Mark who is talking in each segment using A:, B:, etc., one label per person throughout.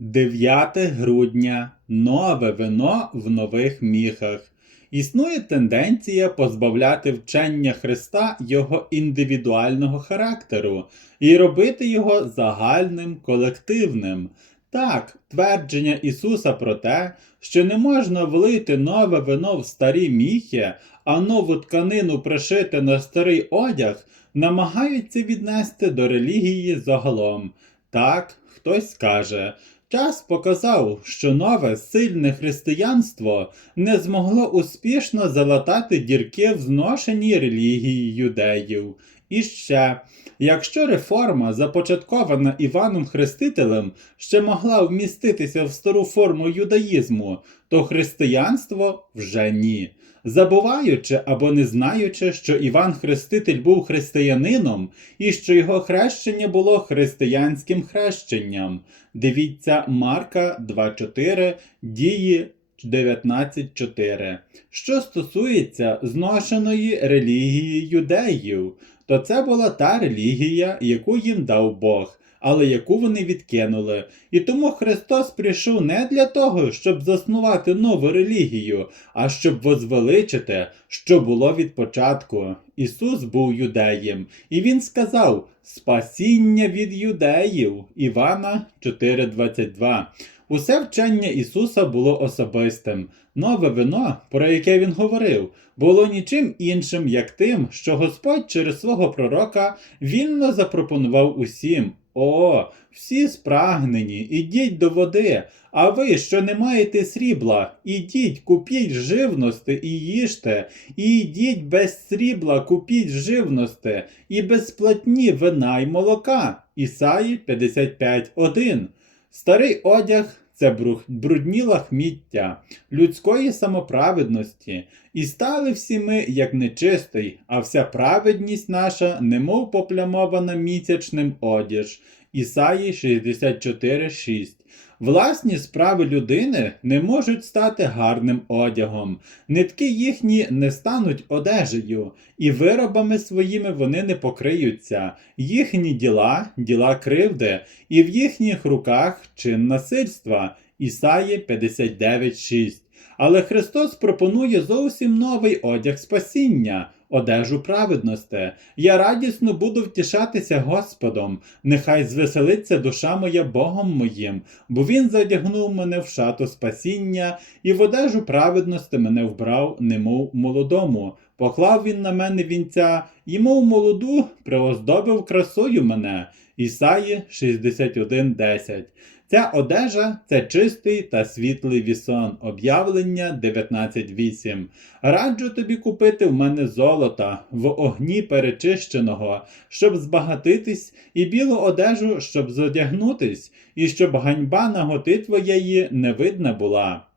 A: 9 грудня нове вино в нових міхах. Існує тенденція позбавляти вчення Христа його індивідуального характеру і робити його загальним колективним. Так, твердження Ісуса про те, що не можна влити нове вино в старі міхи, а нову тканину пришити на старий одяг, намагаються віднести до релігії загалом. Так, хтось скаже. Час показав, що нове сильне християнство не змогло успішно залатати дірки в зношеній релігії юдеїв. І ще, якщо реформа, започаткована Іваном Хрестителем, ще могла вміститися в стару форму юдаїзму, то християнство вже ні. Забуваючи або не знаючи, що Іван Хреститель був християнином і що його хрещення було християнським хрещенням. Дивіться Марка 2.4, дії 19.4. Що стосується зношеної релігії юдеїв, то це була та релігія, яку їм дав Бог, але яку вони відкинули. І тому Христос прийшов не для того, щоб заснувати нову релігію, а щоб возвеличити, що було від початку. Ісус був юдеєм, і Він сказав Спасіння від юдеїв Івана 4.22. Усе вчення Ісуса було особистим. Нове вино, про яке він говорив, було нічим іншим, як тим, що Господь через свого пророка вільно запропонував усім. О, всі спрагнені, ідіть до води, а ви, що не маєте срібла, ідіть, купіть живності і їжте, і йдіть без срібла, купіть живності, і без платні вина й молока. Ісаї 55.1 Старий одяг це брудніла брудні лахміття людської самоправедності, і стали всі ми, як нечистий, а вся праведність наша, немов поплямована місячним одяж. Ісаї 64.6 Власні справи людини не можуть стати гарним одягом, нитки їхні не стануть одежею, і виробами своїми вони не покриються, їхні діла діла кривди, і в їхніх руках чин насильства. Ісаї 59.6. Але Христос пропонує зовсім новий одяг спасіння, одежу праведності. Я радісно буду втішатися Господом, нехай звеселиться душа моя Богом моїм, бо Він задягнув мене в шату спасіння, і в одежу праведності мене вбрав, немов молодому. Поклав він на мене вінця, і мов молоду приоздобив красою мене. Ісаї 61.10 Ця одежа це чистий та світлий вісон, об'явлення 19.8. Раджу тобі купити в мене золота в огні перечищеного, щоб збагатитись, і білу одежу, щоб зодягнутись, і щоб ганьба наготи твоєї не видна була.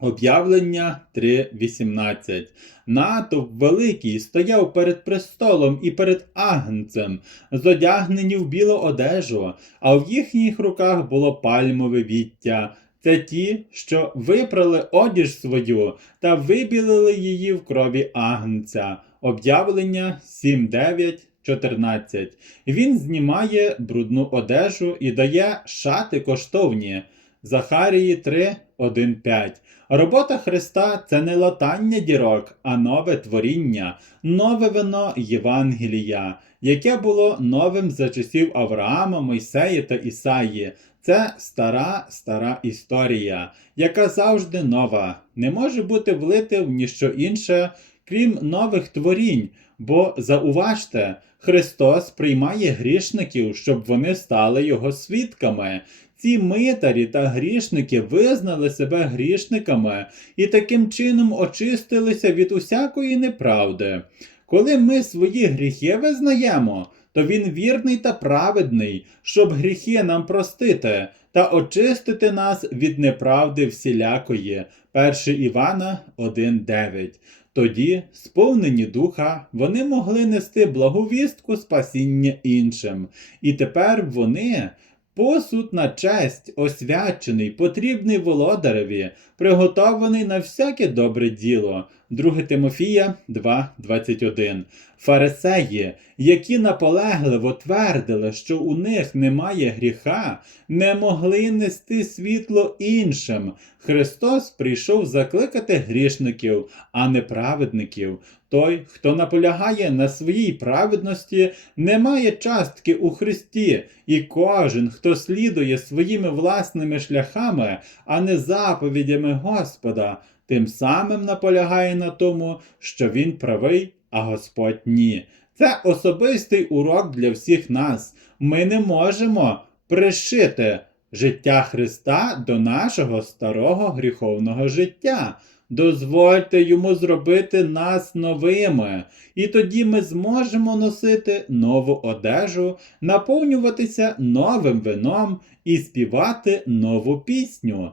A: Об'явлення 3.18 Натовп великий стояв перед престолом і перед агнцем, зодягнені в білу одежу, а в їхніх руках було пальмове віття. Це ті, що випрали одіж свою та вибілили її в крові агнця. Об'явлення 7.9. 14. Він знімає брудну одежу і дає шати коштовні. Захарії 3, 1, 5. Робота Христа це не латання дірок, а нове творіння, нове вино Євангелія, яке було новим за часів Авраама, Мойсея та Ісаї. Це стара стара історія, яка завжди нова, не може бути влити в ніщо інше, крім нових творінь. Бо зауважте, Христос приймає грішників, щоб вони стали Його свідками. Ці митарі та грішники визнали себе грішниками і таким чином очистилися від усякої неправди. Коли ми свої гріхи визнаємо, то він вірний та праведний, щоб гріхи нам простити та очистити нас від неправди всілякої. 1 Івана 1.9 тоді, сповнені духа, вони могли нести благовістку спасіння іншим, і тепер вони. Посуд на честь, освячений, потрібний володареві, приготований на всяке добре діло. 2 Тимофія 2.21. Фарисеї, які наполегливо твердили, що у них немає гріха, не могли нести світло іншим. Христос прийшов закликати грішників, а не праведників. Той, хто наполягає на своїй праведності, не має частки у Христі, і кожен, хто слідує своїми власними шляхами, а не заповідями Господа, тим самим наполягає на тому, що він правий, а Господь ні. Це особистий урок для всіх нас. Ми не можемо пришити життя Христа до нашого старого гріховного життя. Дозвольте йому зробити нас новими, і тоді ми зможемо носити нову одежу, наповнюватися новим вином і співати нову пісню.